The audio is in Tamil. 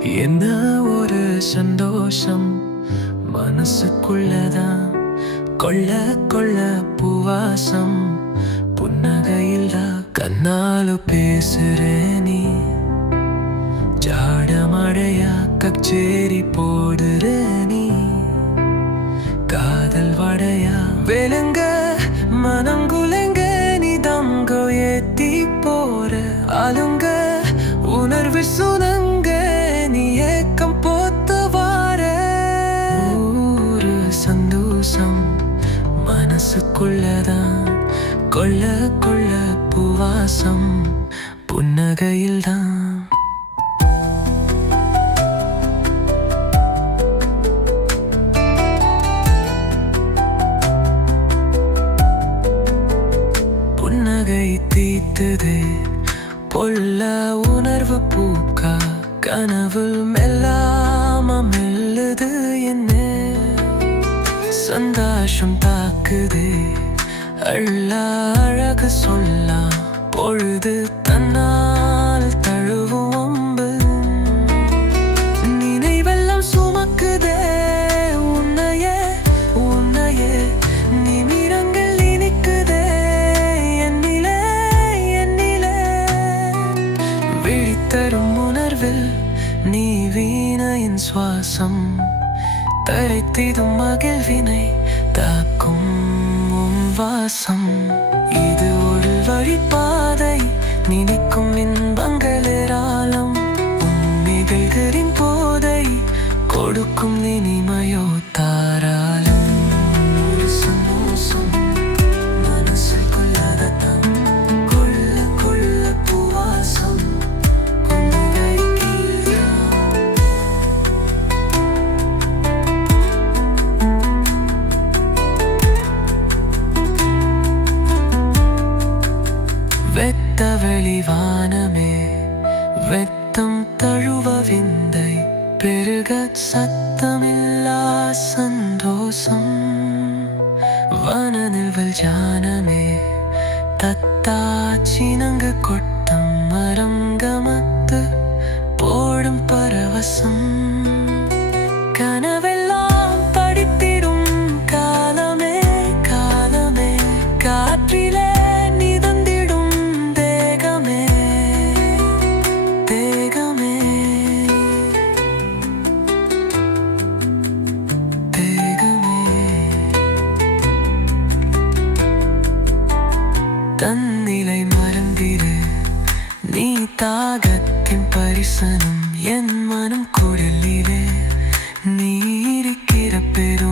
என்ன ஒரு சந்தோஷம்? மனசுக்குள்ளதான். கொள்ள கொள்ள பூவாசம். புன்னகையில் கண்ணாலு பேசுறே நீ. ஜாட மழையா கச்சேரி போடுற கொள்ள கொள்ள பூவாசம் புன்னகையில்தான். புன்னகை தீத்தது பொல்ல உணர்வு பூக்கா கனவில் மெல்லாம மெல்லுது என்ன? சந்தாஷம் தாக்குது அள்ள அழகு சொல்லலாம் பொழுது தன்னால் தழுவும் அம்பு. நினைவெல்லாம் சுமக்குதே உன்னையே உன்னையே. நிமிரங்கள் இனிக்குதே என்னிலே என்னிலே. விழித்தரும் உணர்வில் நீ வீணையின் சுவாசம். தரைத்திடும் மகிழ்வினை தாக்கும். வாசம் இது ஒரு வழிபாதை. நினைக்கும் இன்பங்களேராலம் உன் நிகழ்களின் போதை. கொடுக்கும் இனிமையோ வெத்த வெளிவானமே வெத்தம் தழுவ விந்தை பெருக சத்தமில்லா சந்தோஷம். வனநில்வல் ஜானமே தத்தாச்சினங்கு கொட்டம் மரங்கமத்து போடும் பரவசம். கனவெல்லாம் படித்திடும் காலமே காலமே காற்றிலே தன்னிலை மறந்திரு. நீ தாகத்தின் பரிசனம் என் மனம் குடலிலே நீ இருக்கிற பெரும்